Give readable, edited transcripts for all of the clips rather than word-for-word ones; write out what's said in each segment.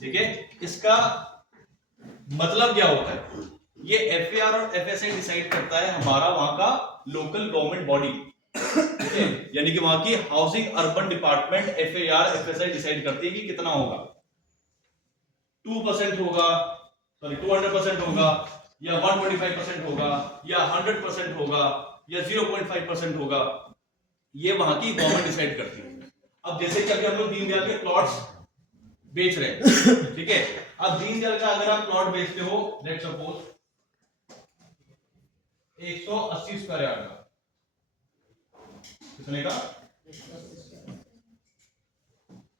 ठीक है, इसका मतलब क्या होता है, ये FAR और FSI डिसाइड करता है हमारा वहां का लोकल गवर्नमेंट बॉडी, ठीक है, यानी कि वहां की housing urban department FAR FSI decide करती है कि कितना होगा, 2% होगा, सॉरी 200% होगा, या 125% होगा, या 100% होगा, या 0.5% होगा, ये वहां की गवर्नमेंट डिसाइड करती है। अब जैसे कि अभी हम लोग दीनदयाल के प्लॉट्स बेच रहे हैं, ठीक है, अब दीनदयाल का अगर आप प्लॉट बेचते हो, लेट्स सपोज 180 स्क्वायर यार्ड का, कितने का,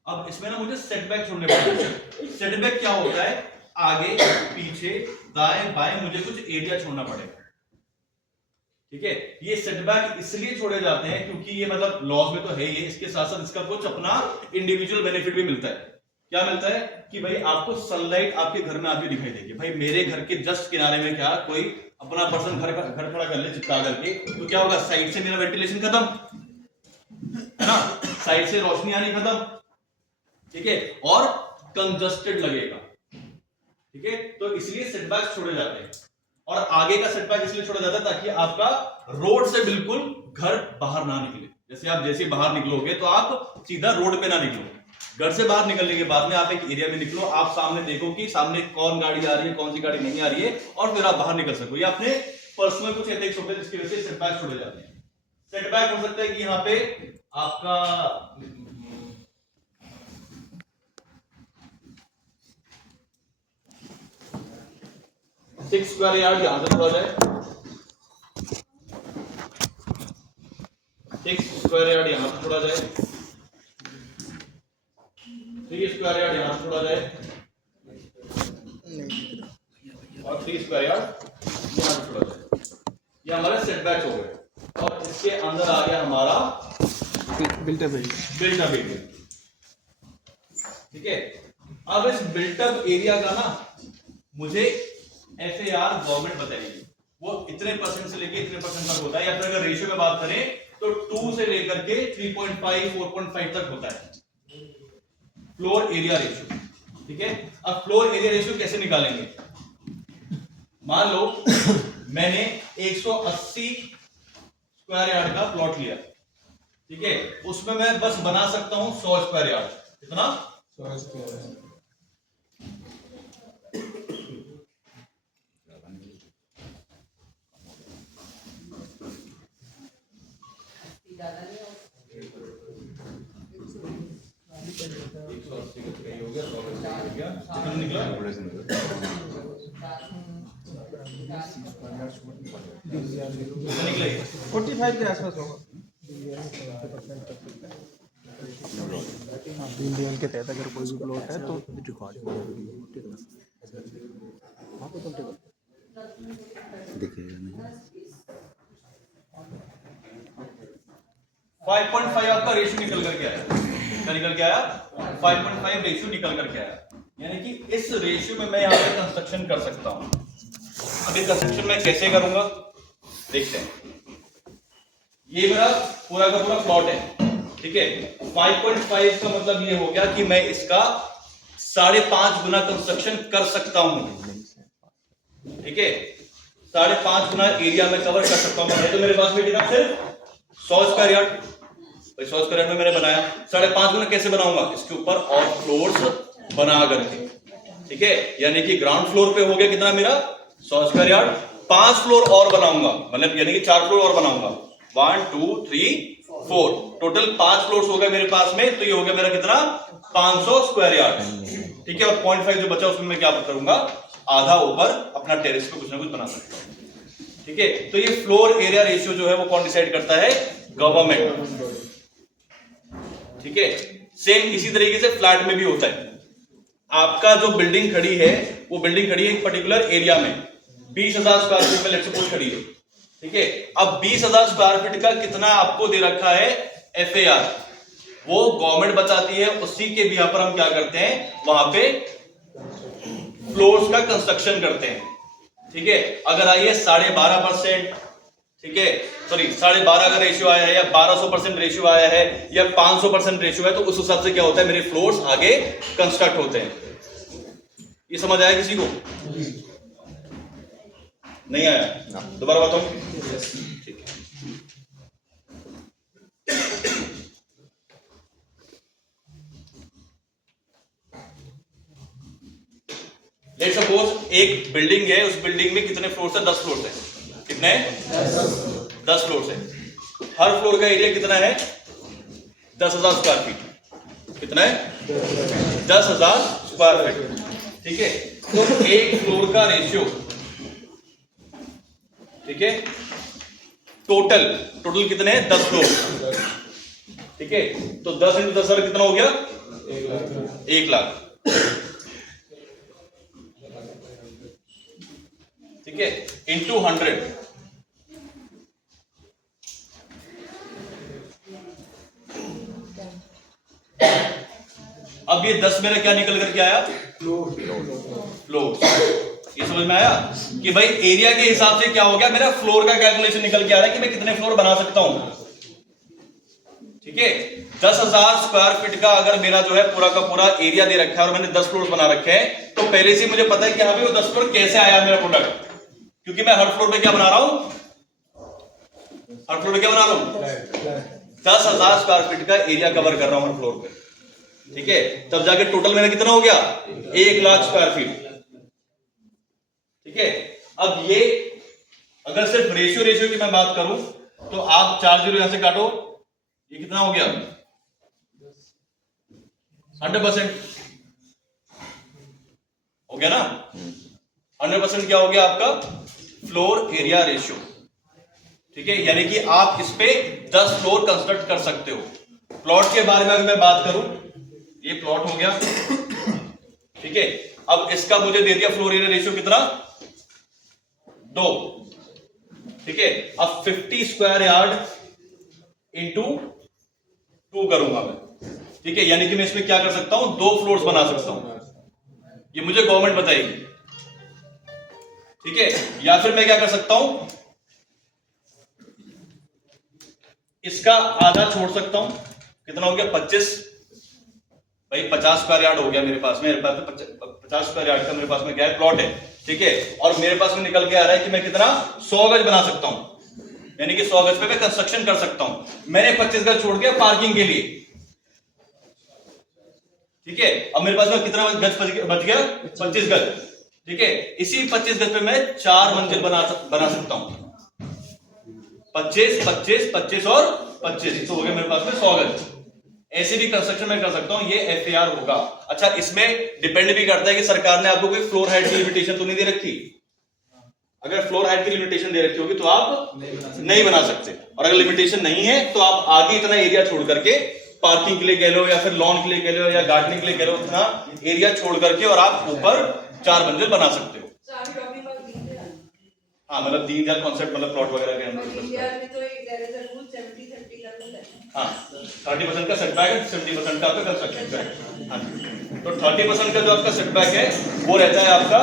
अब इसमें ना मुझे सेटबैक छोड़ने पड़ेंगे। सेटबैक क्या होता है, आगे पीछे दाएं बाएं मुझे कुछ एरिया छोड़ना पड़ेगा, ठीक है, ये सेटबैक इसलिए छोड़े जाते हैं क्योंकि ये मतलब लॉज में तो है ही, इसके साथ साथ इसका कुछ अपना इंडिविजुअल बेनिफिट भी मिलता है। क्या मिलता है कि भाई आपको सनलाइट आपके घर में आती दिखाई देगी, भाई मेरे घर के जस्ट किनारे में क्या कोई अपना पर्सन घर खड़ा कर ले चिपका करके, तो क्या होगा, साइड से मेरा वेंटिलेशन खत्म है ना, साइड से रोशनी आनी खत्म, ठीक है, और कंजस्टेड लगेगा, ठीक है, तो इसलिए सेटबैक छोड़े जाते हैं। और आगे का सेटबैक इसलिए छोड़ा जाता है ताकि आपका रोड से बिल्कुल घर बाहर ना निकले, जैसे बाहर निकलोगे तो आप सीधा रोड पे ना निकलो, घर से बाहर निकलने के बाद में आप एक एरिया में निकलो, आप सामने देखो कि सामने कौन गाड़ी आ रही है, कौन सी गाड़ी नहीं आ रही है, और फिर आप बाहर निकल सको। ये अपने पर्सनल कुछ एथिक्स होते हैं जिसकी वजह से सेटबैक छोड़े जाते हैं। सेटबैक हो सकता है कि यहाँ पे आपका 6 स्क्वायर यार्ड यहां से छोड़ा जाए, 6 स्क्वायर यार्ड यहां से छोड़ा जाए, 3 स्क्वायर यार्ड यहां से छोड़ा जाए, और 3 स्क्वायर यार्ड यहां से छोड़ा जाए। ये हमारे सेटबैक हो गए, और इसके अंदर आ गया हमारा बिल्टअप एरिया, ठीक है। अब इस बिल्टअप एरिया का ना मुझे FAR गवर्नमेंट बताएगी, वो इतने परसेंट से लेके इतने परसेंट तक होता है, या फिर अगर रेशियो में बात करें तो 2 से लेकर के 3.5 4.5 तक होता है फ्लोर एरिया रेशियो, ठीक है। अब फ्लोर एरिया रेशियो कैसे निकालेंगे, मान लो मैंने 180 स्क्वायर यार्ड का प्लॉट लिया, ठीक है, उसमें मैं बस बना सकता हूं 100 स्क्वायर यार्ड, कितना 100 स्क्वायर यार्ड, निकला 45 के आसपास होगा। इंडियन के तहत अगर कोई भी प्लॉट है तो रिकॉर्ड देखिएगा नहीं 5.5 आपका रेशियो निकल करके आया, क्या निकल के आया, 5.5 रेशियो निकल करके आया, यानी कि इस रेशियो में मैं यहाँ पे कंस्ट्रक्शन कर सकता हूँ। अभी कंस्ट्रक्शन मैं कैसे करूंगा देखते हैं। ये मेरा पूरा का पूरा प्लॉट है, ठीक है, 5.5 का मतलब ये हो गया कि मैं इसका 5.5 गुना कंस्ट्रक्शन कर सकता हूं, ठीक है, 5.5 गुना एरिया में कवर कर सकता हूं। तो मेरे पास में कितना सिर्फ 100 स्क्वायर यार्ड, 100 स्क्वायर यार्ड में मैंने बनाया, 5.5 गुना कैसे बनाऊंगा, इसके ऊपर और फ्लोर्स बना करके, ठीक है, यानी कि ग्राउंड फ्लोर पे हो गया कितना मेरा 100 स्क्वायर यार्ड, 5 फ्लोर और बनाऊंगा, मतलब यानी कि 4 फ्लोर और बनाऊंगा, 1 2 3 4, टोटल 5 फ्लोर्स हो गए मेरे पास में, तो ये हो गया मेरा कितना 500 स्क्वायर यार्ड, ठीक है, और 0.5 जो बचा उसमें मैं क्या करूंगा, आधा ऊपर अपना टेरेस पे कुछ ना कुछ बना सकता हूं, ठीक है। तो ये फ्लोर एरिया रेशियो जो है वो कौन डिसाइड करता है, गवर्नमेंट, ठीक है। सेम इसी तरीके से फ्लैट में भी होता है, आपका जो बिल्डिंग खड़ी है वो बिल्डिंग खड़ी है एक पर्टिकुलर एरिया में, 20,000 स्क्वायर फीट में लेट्स सपोज खड़ी है, ठीक है। अब 20,000 स्क्वायर फीट का कितना आपको दे रखा है FAR, वो गवर्नमेंट बताती है, उसी के बिहार पर हम क्या करते हैं, वहां पे फ्लोर्स का कंस्ट्रक्शन करते हैं, ठीक है। अगर आइए 12.5%, ठीक है, सॉरी 12.5 का रेशियो आया है, या 1200% रेशियो आया है, या 500% रेशियो है, तो उस हिसाब से क्या होता है, मेरे फ्लोर्स आगे कंस्ट्रक्ट होते हैं, ये समझ आया किसी को? नहीं आया? दोबारा बताऊं? ठीक है। लेट्स सपोज एक बिल्डिंग है, उस बिल्डिंग में कितने फ्लोर है? 10 फ्लोर है। कितने? 10 फ्लोर है। हर फ्लोर का एरिया कितना है? 10,000 स्क्वायर फीट। कितना है? 10,000 स्क्वायर फीट। ठीक है, तो एक फ्लोर का रेशियो, ठीक है, टोटल कितने हैं? 10 फ्लोर। ठीक है, तो 10 × 10 कितना हो गया? 1 लाख। ठीक है, इंटू 100। अब ये 10 मेरा क्या निकल करके आया? फ्लोर। ये समझ में आया कि भाई एरिया के हिसाब से क्या हो गया? मेरा फ्लोर का कैलकुलेशन निकल के आ रहा है कि मैं कितने फ्लोर बना सकता हूं। ठीक है, 10,000 स्क्वायर फीट का अगर मेरा जो है पूरा का पूरा एरिया दे रखा है और मैंने 10 फ्लोर बना रखे हैं, तो पहले से मुझे पता है कि हाँ भाई वो 10 फ्लोर कैसे आया मेरा प्रोडक्ट, क्योंकि मैं हर फ्लोर पे क्या बना रहा हूं? हर फ्लोर पे क्या बना रहा हूं? 10,000 स्क्वायर फीट का एरिया कवर कर रहा हूं हर फ्लोर पे। ठीक है, तब जाके टोटल मेरा कितना हो गया? 1 लाख स्क्वायर फीट। ठीक है, अब ये अगर सिर्फ रेशियो की मैं बात करूं तो आप 4 जीरो यहां से काटो, ये कितना हो गया? 100% हो गया ना? 100% क्या हो गया आपका? Floor area ratio. ठीक है, यानी कि आप इस पे 10 फ्लोर कंस्ट्रक्ट कर सकते हो। प्लॉट के बारे में अगर मैं बात करूं, ये प्लॉट हो गया। ठीक है, अब इसका मुझे दे दिया फ्लोर एरिया रेशियो कितना? 2। ठीक है, अब 50 स्क्वायर यार्ड इंटू 2 करूंगा मैं। ठीक है, यानी कि मैं इसमें क्या कर सकता हूं? 2 फ्लोर्स बना सकता हूं। ये मुझे गवर्नमेंट बताएगी। ठीक है, या फिर मैं क्या कर सकता हूं? इसका आधा छोड़ सकता हूं। कितना हो गया? 25। भाई 50 स्क्वायर यार्ड हो गया मेरे पास में। 50 स्क्वायर यार्ड का मेरे पास में क्या है? प्लॉट है। ठीक है, और मेरे पास में निकल के आ रहा है कि मैं कितना? 100 गज बना सकता हूं, यानी कि 100 गज पे मैं कंस्ट्रक्शन कर सकता हूं। मैंने 25 गज छोड़ दिया पार्किंग के लिए। ठीक है, अब मेरे पास में कितना गज बच गया? 25 गज। ठीक है, इसी 25 गज पे मैं 4 मंजिल बना सकता हूं। 25, 25, 25 और 25, तो हो गया मेरे पास में 100 गज। ऐसे भी कंस्ट्रक्शन में कर सकता हूं, ये FAR होगा। अच्छा, इसमें डिपेंड भी करता है कि सरकार ने आपको कोई फ्लोर हाइट की लिमिटेशन तो नहीं दे रखी। अगर फ्लोर हाइट की लिमिटेशन दे रखी होगी तो आप नहीं बना सकते, और अगर लिमिटेशन नहीं है तो आप आगे इतना एरिया छोड़ करके, पार्किंग के लिए कह लो या फिर लॉन के लिए कह लो या गार्डनिंग के लिए कह लो, इतना एरिया छोड़ करके और आप ऊपर 4 मंजिल बना सकते हो। हाँ, मतलब दीनदयाल कॉन्सेप्ट, मतलब प्लॉट वगैरह के अंदर हाँ 30% का सेटबैक है, 70% का आपका कंस्ट्रक्शन है। हाँ, तो 30% का जो आपका सेटबैक है वो रहता है आपका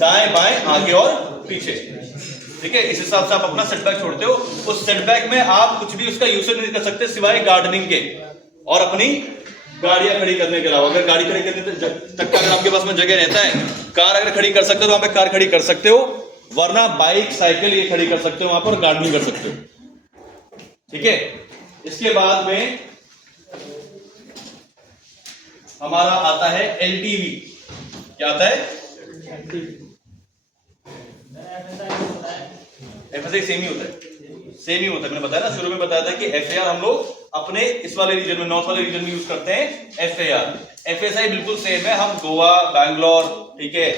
दाएं बाएं आगे और पीछे। ठीक है, इस हिसाब से आप अपना सेटबैक छोड़ते हो। उस सेटबैक में आप कुछ भी उसका यूज नहीं कर सकते सिवाय गार्डनिंग के और अपनी गाड़ियां खड़ी करने के अलावा। अगर गाड़ी खड़ी करने तक का अगर आपके पास में जगह रहता है, कार अगर खड़ी कर सकते हो तो वहां पे कार खड़ी कर सकते हो, वरना बाइक साइकिल ये खड़ी कर सकते हो वहां पर, गार्डनिंग कर सकते हो। ठीक है, इसके बाद में हमारा आता है LTV। क्या आता है? FSI सेम ही होता है, मैंने बताया ना, शुरू में बताया था कि FAR हम लोग अपने इस वाले रीजन में, नॉर्थ वाले रीजन में यूज करते हैं FAR। FSI बिल्कुल सेम है, हम गोवा, बैंगलोर, ठीक है,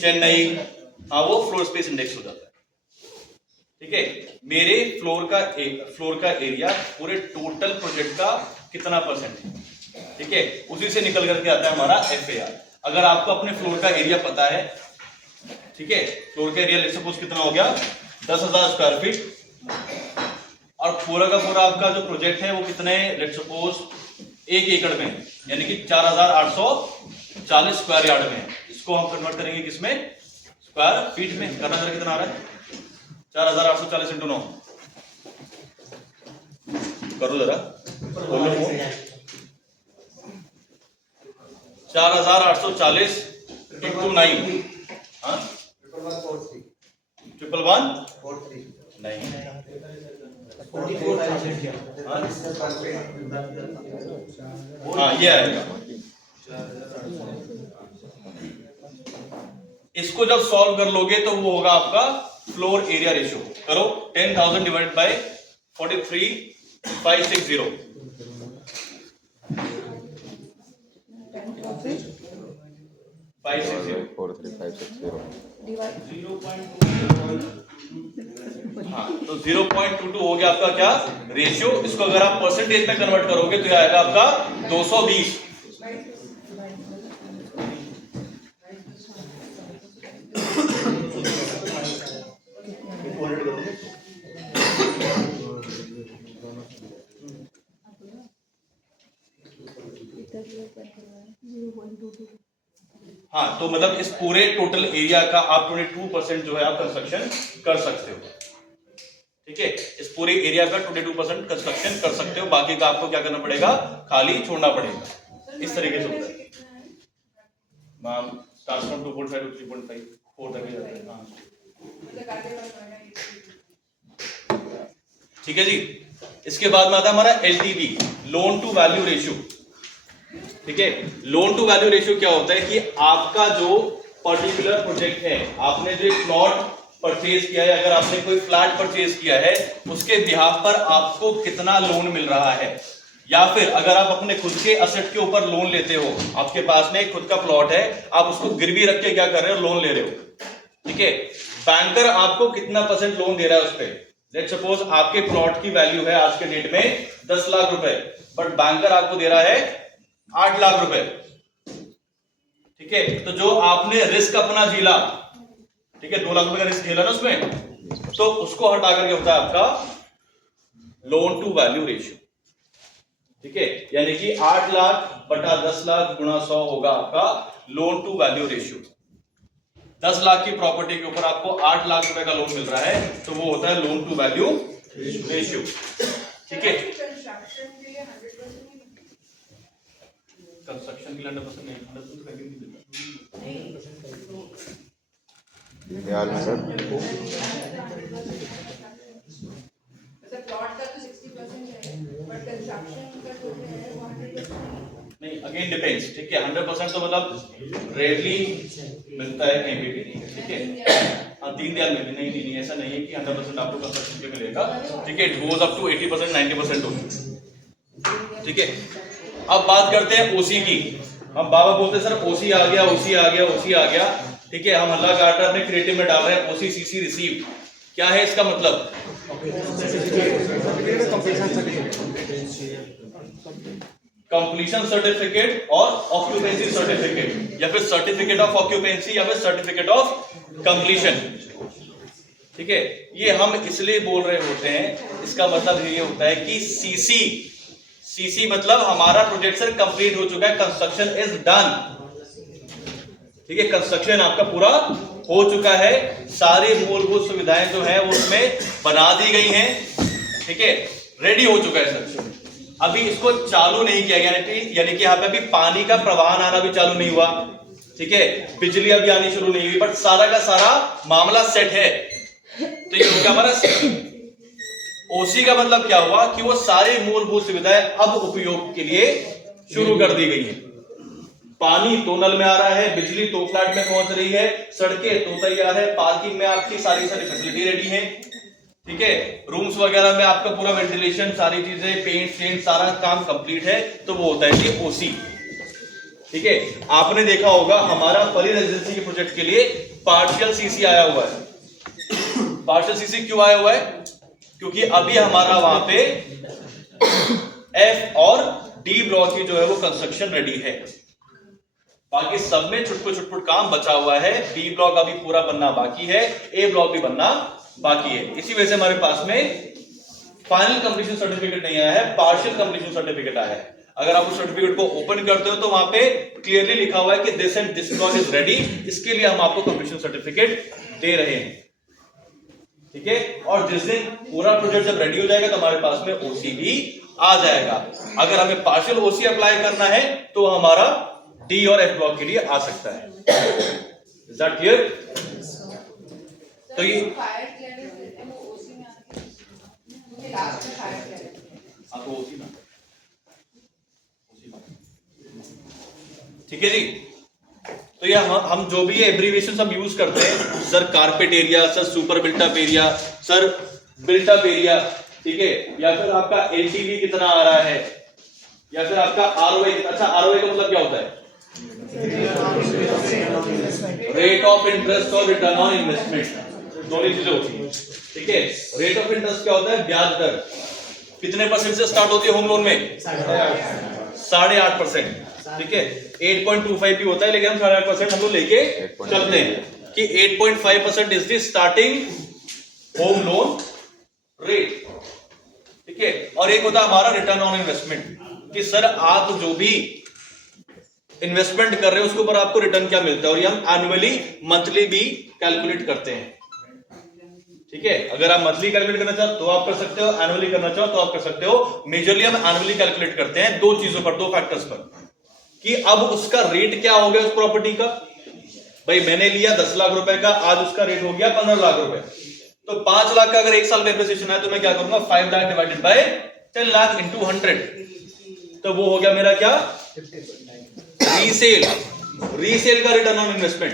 चेन्नई, हाँ वो फ्लोर स्पेस इंडेक्स हो जाता है। ठीक है, मेरे फ्लोर का एरिया पूरे टोटल प्रोजेक्ट का कितना परसेंट है। ठीक है, उसी से निकल करके आता है हमारा FAR। अगर आपको अपने फ्लोर का एरिया पता है, ठीक है, फ्लोर का एरिया लेट्स सपोज कितना हो गया? 10,000 स्क्वायर फीट, और पूरा का पूरा आपका जो प्रोजेक्ट है वो कितने लेट्स सपोज 1 एकड़ में, यानी कि 4,840 स्क्वायर यार्ड में है। इसको हम कन्वर्ट करेंगे किसमें? स्क्वायर फीट में। करना जरा कितना आ रहा है? 4,840 इंटू 9 करो जरा, 4,840 829 हाँ 111 नहीं हाँ ये आएगा। इसको जब सॉल्व कर लोगे तो वो होगा आपका फ्लोर एरिया रेशियो। करो 10,000 डिवाइड बाय 43,560 हाँ तो 0.22 हो गया आपका क्या रेशियो। इसको अगर आप परसेंटेज में कन्वर्ट करोगे तो ये आएगा आपका 220। हाँ तो मतलब इस पूरे टोटल एरिया का आप 22% जो है आप कंस्ट्रक्शन कर सकते हो। ठीक है, इस पूरे एरिया का 22% कंस्ट्रक्शन कर सकते हो, बाकी का आपको क्या करना पड़ेगा, खाली छोड़ना पड़ेगा। इस तरीके से होता है मैम, स्टार्ट फ्रॉम 2.5 to 3.5 4 तक जाता है। हाँ ठीक है जी। इसके बाद में आता है हमारा LTV, loan to value ratio. ठीक है, लोन टू वैल्यू रेशियो क्या होता है कि आपका जो पर्टिकुलर प्रोजेक्ट है, आपने जो एक प्लॉट परचेज किया है, अगर आपने कोई फ्लैट परचेज किया है, उसके बिहाफ पर आपको कितना लोन मिल रहा है, या फिर अगर आप अपने खुद के असेट के ऊपर लोन लेते हो, आपके पास में एक खुद का प्लॉट है, आप उसको गिरवी रख के क्या कर रहे हो, लोन ले रहे हो। ठीक है, बैंकर आपको कितना % लोन दे रहा है उस पर। लेट्स सपोज आपके प्लॉट की वैल्यू है आज के डेट में 10 लाख रुपए, बट बैंकर आपको दे रहा है 8 लाख रुपए। ठीक है, तो जो आपने रिस्क अपना झेला, ठीक है, 2 लाख रुपए का रिस्क झेला ना उसमें, तो उसको हटा करके होता है आपका लोन टू वैल्यू रेशियो। ठीक है, यानी कि 8 लाख बटा 10 लाख गुणा 100 होगा आपका loan to value ratio. 10 lakh की प्रॉपर्टी के ऊपर आपको 8 लाख रुपए का लोन मिल रहा है, तो वो होता है लोन टू वैल्यू रेशियो। ठीक है, कंस्ट्रक्शन के लिए 100% नहीं, 100% नहीं देता यार में सर नहीं, अगेन डिपेंड्स। ठीक है, 100% तो मतलब रेयरली मिलता है कहीं भी नहीं। ठीक है, हाँ, दीनदयाल में भी नहीं, ऐसा नहीं है कि 100% आपको कंस्ट्रक्शन पे मिलेगा। ठीक है, इट गोज अप टू 80% 90% होगी। ठीक है, अब बात करते हैं ओसी की। हम बाबा बोलते हैं सर ओसी आ गया, ओसी आ गया, ओसी आ गया। ठीक है, हम अल्लाह का आर्डर अपने क्रिएटिव में डाल रहे हैं ओसी सीसी रिसीव। क्या है इसका मतलब? कंप्लीशन सर्टिफिकेट और ऑक्यूपेंसी सर्टिफिकेट, या फिर सर्टिफिकेट ऑफ ऑक्यूपेंसी, या फिर सर्टिफिकेट ऑफ कंप्लीशन। ठीक है, ये हम इसलिए बोल रहे होते हैं, इसका मतलब ये होता है कि सीसी मतलब हमारा प्रोजेक्ट सर कंप्लीट हो चुका है, कंस्ट्रक्शन इज डन। ठीक है, कंस्ट्रक्शन आपका पूरा हो चुका है, सारी मूलभूत सुविधाएं जो है वो उसमें बना दी गई हैं। ठीक है, रेडी हो चुका है सर। अभी इसको चालू नहीं किया गया, यानी कि यहाँ पे अभी पानी का प्रवाह आना भी चालू नहीं हुआ। ठीक है, बिजली अभी आनी शुरू नहीं हुई, बट सारा का सारा मामला सेट है। तो ये क्या हमारा ओसी का मतलब क्या हुआ कि वो सारी मूलभूत सुविधाएं अब उपयोग के लिए शुरू कर दी गई है। पानी तो नल में आ रहा है, बिजली तो फ्लैट में पहुंच रही है, सड़कें तो तैयार है, पार्किंग में आपकी सारी फैसिलिटी रेडी है। ठीक है, रूम्स वगैरह में आपका पूरा वेंटिलेशन, सारी चीजें, पेंट सारा काम कंप्लीट है, तो वो होता है कि ओसी। ठीक है, आपने देखा होगा हमारा परी रेजिडेंसी के प्रोजेक्ट के लिए पार्शियल सीसी आया हुआ है। पार्शियल सीसी क्यों आया हुआ है? क्योंकि अभी हमारा वहां पे एफ और डी ब्लॉक की जो है वो कंस्ट्रक्शन रेडी है, बाकी सब में छुटपुट काम बचा हुआ है। बी ब्लॉक अभी पूरा बनना बाकी है, ए ब्लॉक भी बनना बाकी है। इसी वजह से हमारे पास में फाइनल कंप्लीशन सर्टिफिकेट नहीं आया है, पार्शियल कंप्लीशन सर्टिफिकेट आया है। अगर आप उस सर्टिफिकेट को ओपन करते हो तो वहां पे क्लियरली लिखा हुआ है कि this and this block is ready, इसके लिए हम आपको कंप्लीशन सर्टिफिकेट दे रहे हैं। ठीक है, और जिस दिन पूरा प्रोजेक्ट जब रेडी हो जाएगा तो हमारे पास में ओसी भी आ जाएगा। अगर हमें पार्शियल ओसी अप्लाई करना है तो हमारा डी और एफ ब्लॉक के लिए आ सकता है। Is that clear? तो ये आपको उसी में, ठीक है जी। तो ये हम जो भी एब्रीविएशन हम यूज करते हैं, sir carpet area, sir super built up area, sir built up area, ठीक है, या फिर आपका एलटीवी कितना आ रहा है, या फिर आपका आरओआई। अच्छा, आरओआई का मतलब क्या होता है? रेट ऑफ इंटरेस्ट और रिटर्न ऑन इन्वेस्टमेंट, दोनों चीजें होती हैं, ठीक है। रेट ऑफ इंटरेस्ट क्या होता है? ब्याज दर कितने परसेंट से स्टार्ट होती है होम लोन में? 8.5%, ठीक है। 8.25 भी होता है, लेकिन हम 8.5% हम लोग लेके चलते हैं कि 8.5% is the starting home loan rate, ठीक है। और एक होता है हमारा रिटर्न ऑन इन्वेस्टमेंट, कि सर आप जो भी इन्वेस्टमेंट कर रहे हो उसके ऊपर आपको रिटर्न क्या मिलता है, और ये हम एनुअली मंथली भी कैलकुलेट करते हैं, ठीक है। अगर आप मंथली कैलकुलेट करना चाहो तो आप कर सकते हो, एनुअली करना चाहो तो आप कर सकते हो। मेजरली हम एनुअली कैलकुलेट करते हैं दो चीजों पर, दो फैक्टर्स पर, कि अब उसका रेट क्या हो गया उस प्रॉपर्टी का। भाई मैंने लिया 10 लाख रुपए का, आज उसका रेट हो गया 15 लाख रुपए, तो 5 लाख का अगर एक साल में एप्रिसिएशन है तो मैं क्या करूंगा? 5 lakh divided by 10 lakh into 100, तो वो हो गया मेरा क्या? रीसेल, रीसेल का रिटर्न ऑन इन्वेस्टमेंट,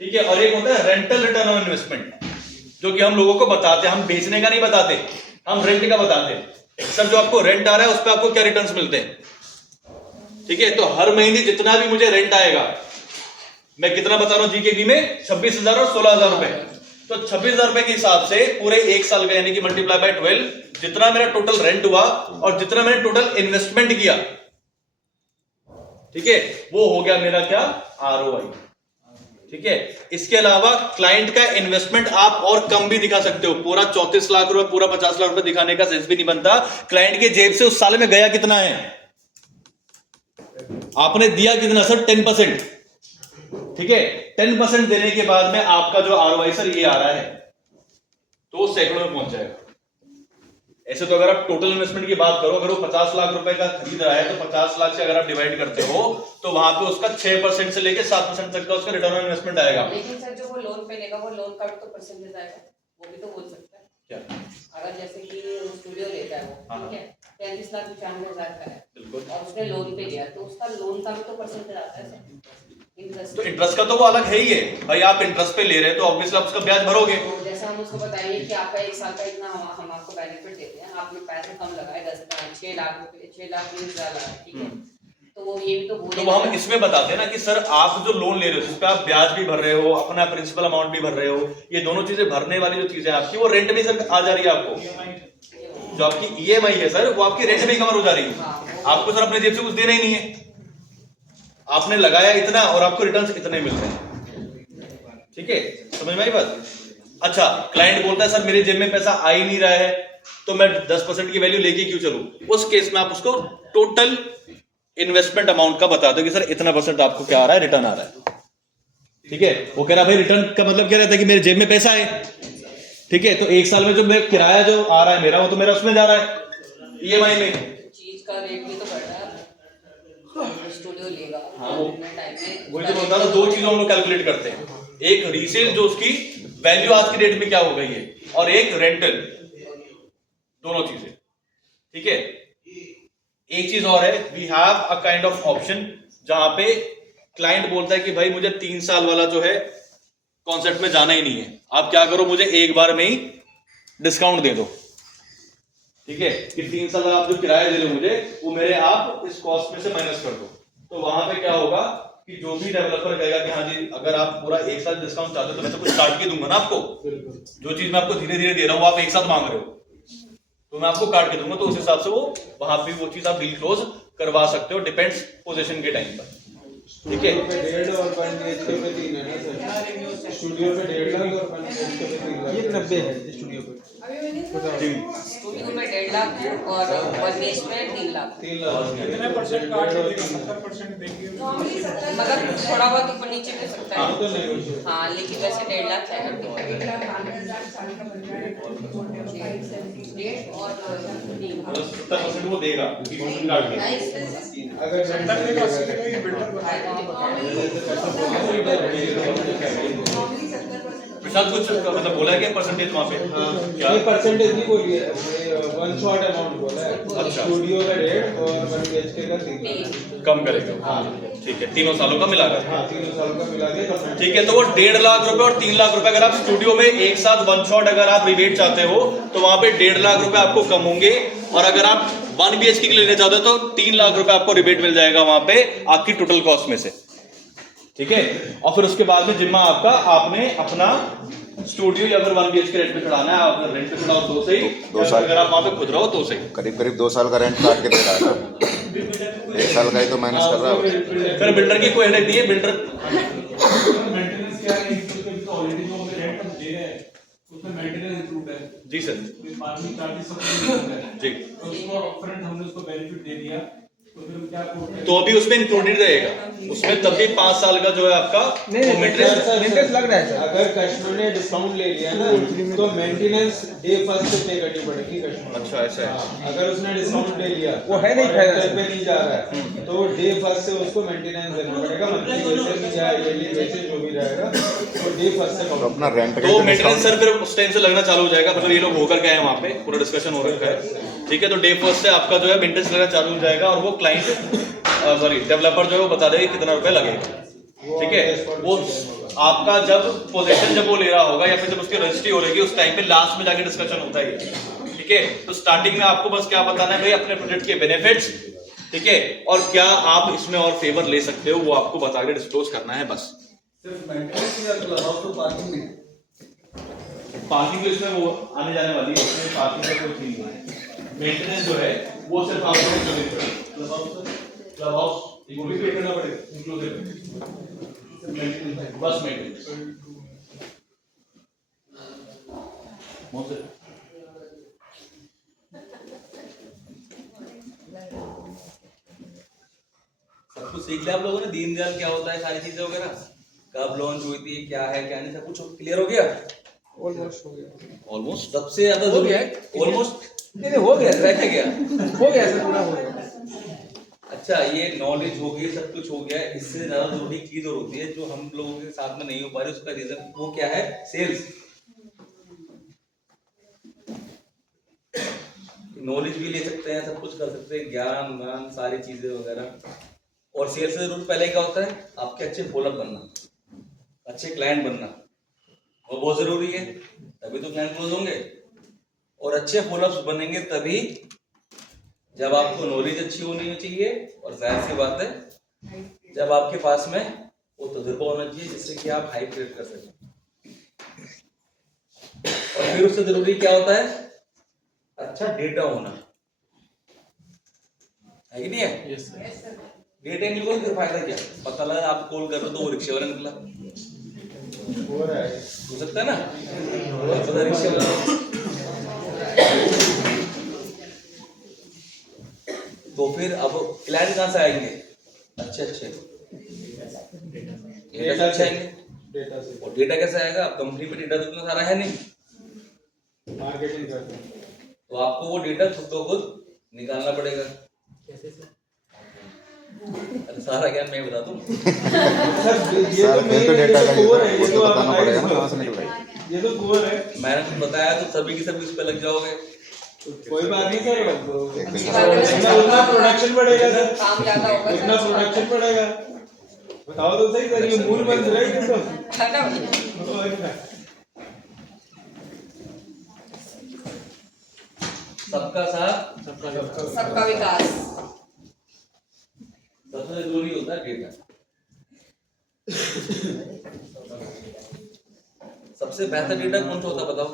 ठीक है। और एक होता है रेंटल रिटर्न ऑन इन्वेस्टमेंट, जो कि हम लोगों को बताते हैं, हम बेचने का नहीं बताते, हम रेंट का बताते हैं। सर जो आपको रेंट आ रहा है उस पर आपको क्या रिटर्न्स मिलते हैं, ठीक है। तो हर महीने जितना भी मुझे रेंट आएगा, मैं कितना बता रहा हूं जीकेबी में? 26,000 और 16,000 रुपए, तो 26,000 रुपए के हिसाब से पूरे एक साल का, यानी कि मल्टीप्लाई बाय 12, जितना मेरा टोटल रेंट हुआ और जितना मैंने टोटल इन्वेस्टमेंट किया, ठीक है, वो हो गया मेरा क्या? आरओआई, ठीक है। इसके अलावा क्लाइंट का इन्वेस्टमेंट आप और कम भी दिखा सकते हो, पूरा 34 लाख रुपए, पूरा 50 लाख रुपए दिखाने का सेंस भी नहीं बनता। क्लाइंट के जेब से उस साल में गया कितना है, आपने दिया कितना? सर 10%, ठीक है। 10% देने के बाद में आपका जो आरओआई सर ये आ रहा है, तो सैकड़ों में पहुंच जाएगा। ऐसे तो अगर आप टोटल इन्वेस्टमेंट की बात करो, अगर वो 50 लाख रुपए का खरीद रहा है, तो 50 लाख से अगर आप डिवाइड करते हो तो वहां पे उसका 6% से लेके 7% तक का उसका रिटर्न ऑन इन्वेस्टमेंट आएगा। लेकिन सर जो वो लोन पे लेगा, वो लोन का भी तो परसेंटेज आएगा, वो भी तो बोल सकता है क्या? अगर जैसे कि स्टूडियो लेता है वो, ठीक है, 33,95,000 का है, बिल्कुल, और उसने लोन पे लिया, तो उसका लोन का भी तो परसेंटेज आता है सर, इंटरेस्ट। तो इंटरेस्ट का तो वो अलग है ही है भाई, आप इंटरेस्ट पे ले रहे हैं तो ऑब्वियसली आप उसका ब्याज भरोगे। तो जैसे हम उसको बताइए कि आपका एक साल का इतना हम आपको बेनिफिट देते हैं, आपने पैसे कम लगाए, 6 लाख रुपए, 6 लाख 20,000 लगाए, ठीक है, तो वो ये भी तो तो वो हम इसमें बताते हैं ना कि सर आप जो लोन ले रहे हो, जिस पे आप ब्याज भी भर रहे हो, अपना प्रिंसिपल अमाउंट भी भर रहे हो, ये दोनों चीजें भरने वाली जो चीजें आपकी, वो रेंट में सर आ जा रही है आपको। जो आपकी ईएमआई है सर, वो आपकी रेंट में कवर हो जा रही है। आपको सर अपने जेब से कुछ देना ही नहीं है, आपने लगाया इतना और आपको रिटर्न्स इतने मिल रहे हैं, ठीक है। समझ में आई बात? अच्छा, क्लाइंट बोलता है सर मेरे जेब में पैसा आ ही नहीं रहा है, तो मैं 10% की वैल्यू लेके क्यों चलूं? उस केस में आप उसको टोटल इन्वेस्टमेंट अमाउंट का बता दो कि सर इतना % आपको क्या आ रहा है, रिटर्न आ रहा है, ठीक है। वो कह रहा भाई रिटर्न का मतलब क्या रहता है कि मेरे जेब में पैसा है, ठीक है। तो एक साल में जो मेरा किराया जो आ रहा है मेरा, वो तो मेरा उसमें जा रहा है ईएमआई में, चीज का रेट भी तो बढ़ रहा है, स्टूडियो लेगा। हाँ, वही तो बोलता था, दो चीजों हम लोग कैलकुलेट करते हैं, एक रीसेल जो उसकी वैल्यू आज की डेट में क्या हो गई है, और एक रेंटल, दोनों चीजें, ठीक है। एक चीज और है, we have a kind of option जहां पे क्लाइंट बोलता है कि भाई मुझे 3 साल वाला जो है कॉन्सेप्ट में जाना ही नहीं है, आप क्या करो मुझे एक बार में ही डिस्काउंट दे दो, ठीक है, कि 3 साल आप जो किराया दे रहे हो मुझे, वो मेरे आप इस कॉस्ट में से माइनस कर दो। तो वहां पे क्या होगा कि जो भी डेवलपर कहेगा कि हाँ जी अगर आप पूरा एक साथ डिस्काउंट चाहते हो तो मैं तो कुछ काट के दूंगा ना आपको, जो चीज मैं आपको धीरे धीरे दे रहा हूँ आप एक साथ मांग रहे हो, तो मैं आपको काट के दूंगा। तो उस हिसाब से वो वहां पे वो चीज आप डील क्लोज करवा सकते हो, डिपेंड्स पोजीशन के टाइम पर, ठीक है। 1.5 और 1 BHK पे 3 है ना सर, स्टूडियो पे 1.5 लाख और 1 BHK पे 3 लाख। ये 90 है स्टूडियो पे। अभी मैंने स्टूडियो में 1.5 लाख है और 1 BHK में 3 लाख। 3 लाख कितने परसेंट काट के देगा? 70% देंगे। मतलब थोड़ा बहुत ऊपर नीचे भी सकता है। तो negotiable। हाँ, लेकिन वैसे 1.5 लाख है। 1.5 और 3। 70% वो देगा परसेंट काट के। अगर सेंटर देगा 80 के लिए बिल्डर प्रशांत कुछ मतलब बोला है क्या परसेंटेज वहाँ पे? क्या ये परसेंटेज नहीं बोली है, वन शॉट अमाउंट बोला है। अच्छा। स्टूडियो का 1.5 और 1 BHK का 3 कम करेगा? ठीक है, तीनों सालों का मिला कर। हाँ 3 साल का मिला के ठीक है, तो वो 1.5 लाख रुपए और 3 लाख रुपए अगर आप स्टूडियो में एक साथ वन शॉट अगर आप रिबेट चाहते हो तो वहां पे 1.5 लाख रुपए आपको कम होंगे, और अगर आप 1 BHK के लेने चाहते हो तो 3 लाख रुपए आपको रिबेट मिल जाएगा वहां पे आपकी टोटल कॉस्ट में से। ठीक है, और फिर उसके बाद में जिम्मा आपका, आपने अपना स्टूडियो या फिर 1 BHK रेंट पे चढ़ाना है। अगर रेंट पे चढ़ाओ तो सही, दो साल। अगर आप वहां पे खुद रहो तो सही। करीब 2 साल का रेंट काट के दे रहा है ना, 1 साल का ही तो मैनेज कर रहा है। फिर बिल्डर की कोई हेडेक नहीं है, बिल्डर मेंटेनेंस क्या है, इसके ऑलरेडी जो हमें रेंट हम दे रहे हैं उसमें मेंटेनेंस इंक्लूड है, जी सर पार्किंग चार्जेस सब इंक्लूड है, जी। तो उसको अपफ्रंट हमने उसको बेनिफिट दे दिया, तो फिर हम क्या कोट तो अभी उसमें इंक्लूडेड रहेगा, उसमें तब भी 5 साल का जो है आपका मेंटेनेंस लग रहा है सर। अगर कस्टमर ने डिस्काउंट ले लिया ना तो मेंटेनेंस डे फर्स्ट से पे करनी पड़ेगी कस्टमर। अच्छा ऐसा है। अगर उसने डिस्काउंट ले लिया वो है नहीं फायदा पे नहीं जा रहा है तो डे फर्स्ट से उसको मेंटेनेंस देना पड़ेगा, मंथली बेसिस भी या ईयरली बेसिस जो भी रहेगा तो डे फर्स्ट से तो अपना रेंट तो मेंटेनेंस सर फिर उस टाइम से लगना चालू हो जाएगा, मतलब ये लोग होकर गए हैं वहाँ पे, पूरा डिस्कशन हो रखा है। ठीक है, तो डे फर्स्ट से आपका जो है मेंटेनेंस लगना चालू हो जाएगा, और वो क्लाइंट सॉरी डेवलपर जो है वो बता देगा कितना रुपए लगेगा। ठीक है, वो आपका जब पोजीशन जब वो ले रहा होगा या फिर जब उसकी रजिस्ट्री हो रहेगी उस टाइम पे लास्ट में जाके डिस्कशन होता है। ठीक है, तो स्टार्टिंग में आपको बस क्या बताना है भाई अपने प्रोजेक्ट के बेनिफिट्स, ठीक है, और क्या आप इसमें और फेवर ले सकते हो वो आपको बता के डिस्क्लोज करना है बस। सिर्फ मेंटेनेंस या लगाओ तो पार्किंग नहीं, पार्किंग तो इसमें वो आने जाने वाली है, इसमें पार्किंग का कोई सीन नहीं है। मेंटेनेंस जो है वो सिर्फ आपको करनी पड़ेगी। क्लब हाउस वो भी पे करना पड़ेगा इंक्लूसिव, बस मेंटेनेंस। सब कुछ सीख लिया आप लोगों ने, दीनदयाल क्या होता है, सारी चीजें वगैरह कब लॉन्च हुई थी, क्या है क्या नहीं, सब कुछ क्लियर हो गया ऑलमोस्ट हो गया। ऑलमोस्ट सबसे ज्यादा हो गया है। ऑलमोस्ट नहीं हो गया रह क्या गया। हो गया सर, पूरा हो गया। अच्छा, ये नॉलेज हो गई, सब कुछ हो गया, इससे ज्यादा जरूरी चीज और होती है जो हम लोगों के साथ में नहीं हो पा रही, उसका रीजन वो क्या है, सेल्स। नॉलेज भी ले सकते हैं, सब कुछ कर सकते हैं, ज्ञान ज्ञान सारी चीजें वगैरह, और सेल्स से जरूर पहले क्या होता है आपके अच्छे फॉलोअप बनना, अच्छे क्लाइंट बनना, वो बहुत जरूरी है, तभी तो क्लाइंट क्लोज होंगे। और अच्छे फॉलोअप्स बनेंगे तभी जब आपको नॉलेज अच्छी होनी चाहिए, और जाहिर सी बात है जब आपके पास में वो तजुर्बा होना चाहिए जिससे कि आप हाइप क्रिएट कर सकें। और फिर उससे जरूरी क्या होता है, अच्छा डेटा होना है कि नहीं है। डेटा नहीं होगा फिर फायदा क्या, पता लगा आप कॉल कर रहे हो तो वो रिक्शे वाला निकला, हो रहा है। हो सकता है ना, पता रिक्शे वाला। तो फिर अब क्लाइंट कहाँ से आएंगे, अच्छे अच्छे डेटा से अच्छे आएंगे। डेटा से और डेटा कैसे आएगा, अब कंपनी पे डेटा तो इतना सारा है नहीं, मार्केटिंग करते हैं। तो आपको वो डेटा खुद को खुद निकालना पड़ेगा। अरे सारा ज्ञान मैं बता दूं। सर ये सर तो फिर तो मेन डेटा का कोर है, ये ये तो तो बताना आप पड़ेगा ना बताइए। कहाँ से निकल रहा है। ये तो कोर है, मैंने तो बताया तो सभी की सभी उस पे लग जाओगे। कोई बात नहीं सर, अच्छी बात है। उतना प्रोडक्शन बढ़ेगा सर, काम ज्यादा होगा सर। उतना प्रोडक्शन बढ़ेगा। बताओ तो सही सर, ये मूल मंत्र है एकदम। है ना? सबका साथ सबका विकास। सबसे जरूरी होता है डेटा। सबसे बेहतर डेटा कौन सा होता है बताओ।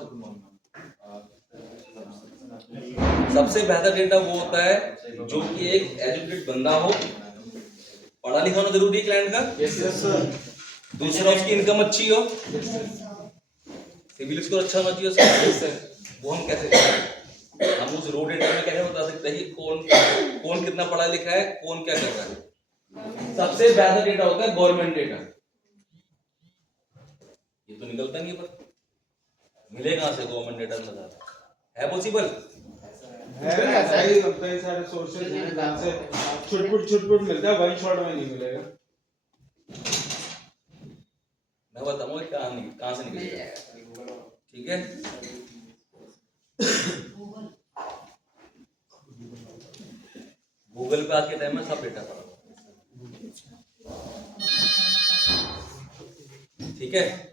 सबसे बेहतर डेटा वो होता है जो कि एक एजुकेटेड बंदा हो, पढ़ा लिखा होना जरूरी है क्लाइंट का। दूसरा उसकी इनकम अच्छी हो, सिविल स्कोर अच्छा होना चाहिए उसका। वो हम कैसे करें, हम हम उस रो डेटा में कैसे बता सकते हैं कि कौन कितना पढ़ा लिखा है, कौन क्या कर रहा है। सबसे ज्यादा डेटा होता है गवर्नमेंट डेटा, ये तो निकलता नहीं है, पर मिले कहां से गवर्नमेंट डेटा लगा है पॉसिबल है कई सारे सोर्सेज हैं जहाँ से छुटपुट मिलता है, वन शॉट में नहीं मिलेगा। मैं बताऊंगा कहां से निकलेगा, ठीक है। गूगल पे आज के टाइम में सब डेटा पड़ा हुआ है, ठीक है।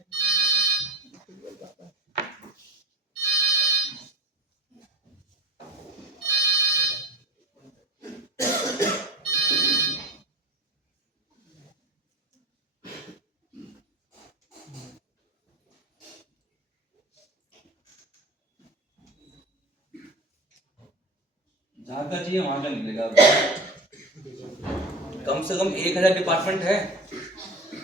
जहां का चाहिए वहां का निकलेगा। कम से कम 1000 डिपार्टमेंट है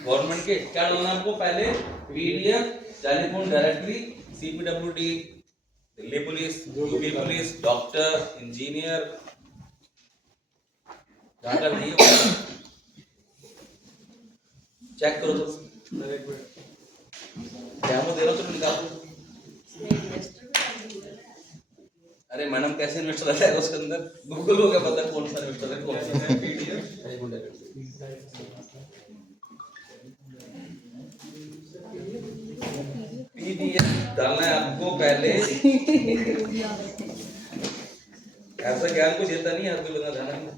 गवर्नमेंट के। क्या डालना है आपको? पहले PDF, telephone directory, CPWD, Delhi police, UP police, doctor, engineer, data नहीं चेक करो तो डेमो दे रहा तो निकाल दो। अरे मैडम कैसे इन्वेस्टर रहता है उसके अंदर? गूगल को क्या पता कौन सा इन्वेस्टर है, कौन सा है? पीडीएफ डालना है आपको पहले। ऐसा ज्ञान को देता नहीं है, आपको बता ध्यान रखना।